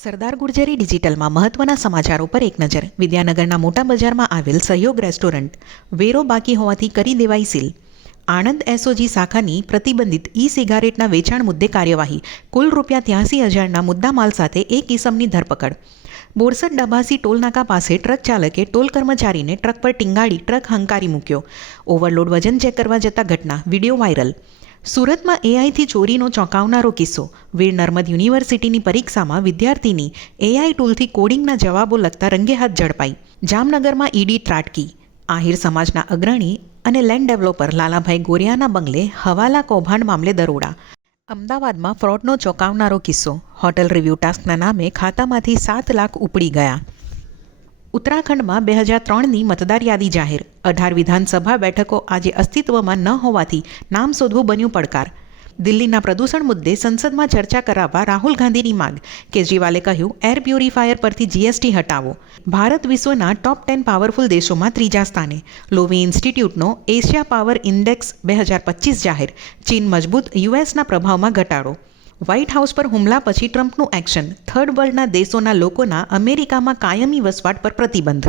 સરદાર ગુર્જરી ડિજિટલમાં મહત્વના સમાચારો પર એક નજર. વિદ્યાનગરના મોટા બજારમાં આવેલ સહયોગ રેસ્ટોરન્ટ, વેરો બાકી હોવાથી કરી દેવાઈ સીલ. આણંદ એસઓજી શાખાની પ્રતિબંધિત ઈ સિગારેટના વેચાણ મુદ્દે કાર્યવાહી. કુલ રૂપિયા ત્યાસી હજારના મુદ્દામાલ સાથે એક ઇસમની ધરપકડ. બોરસદ ડબાસી ટોલનાકા પાસે ટ્રક ચાલકે ટોલ કર્મચારીને ટ્રક પર ટીંગાડી ટ્રક હંકારી મૂક્યો. ઓવરલોડ વજન ચેક કરવા જતા ઘટના, વીડિયો વાયરલ. સુરતમાં એઆઈથી ચોરીનો ચોંકાવનારો કિસ્સો. વીર નર્મદ યુનિવર્સિટીની પરીક્ષામાં વિદ્યાર્થીની એઆઈ ટૂલથી કોડિંગના જવાબો લખતા રંગેહાથ ઝડપાઈ. જામનગરમાં ઈડી ત્રાટકી. આહિર સમાજના અગ્રણી અને લેન્ડ ડેવલપર લાલાભાઈ ગોરિયાના બંગલે હવાલા કૌભાંડ મામલે દરોડા. અમદાવાદમાં ફ્રોડનો ચોંકાવનારો કિસ્સો. હોટલ રિવ્યૂ ટાસ્કના નામે ખાતામાંથી સાત લાખ ઉપડી ગયા. ઉત્તરાખંડમાં બે હજાર ત્રણની મતદાર યાદી જાહેર. અઢાર વિધાનસભા બેઠકો આજે અસ્તિત્વમાં ન હોવાથી નામ શોધવું બન્યું પડકાર. દિલ્હીના પ્રદૂષણ મુદ્દે સંસદમાં ચર્ચા કરાવવા રાહુલ ગાંધીની માંગ. કેજરીવાલે કહ્યું, એર પ્યુરિફાયર પરથી જીએસટી હટાવો. ભારત વિશ્વના ટોપ ટેન પાવરફુલ દેશોમાં ત્રીજા સ્થાને. લોવી ઇન્સ્ટિટ્યૂટનો એશિયા પાવર ઇન્ડેક્સ બે હજાર પચીસ જાહેર. ચીન મજબૂત યુએસના પ્રભાવમાં ઘટાડો. વ્હાઇટ હાઉસ પર હુમલા પછી ટ્રમ્પનું એક્શન. થર્ડ વર્લ્ડના દેશોના લોકોના અમેરિકામાં કાયમી વસવાટ પર પ્રતિબંધ.